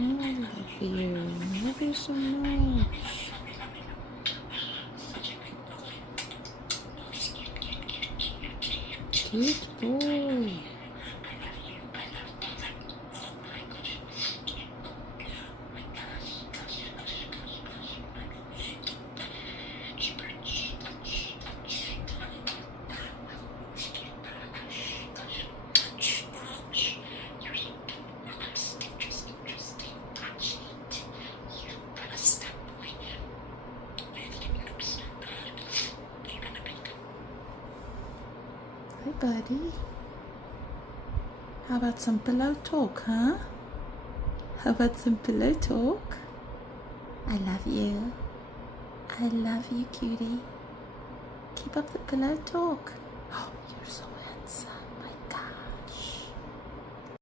love you. Love you so much. Good boy. Hi, buddy. How about some pillow talk, huh? How about some pillow talk? I love you. I love you, cutie. Keep up the pillow talk. Oh, you're so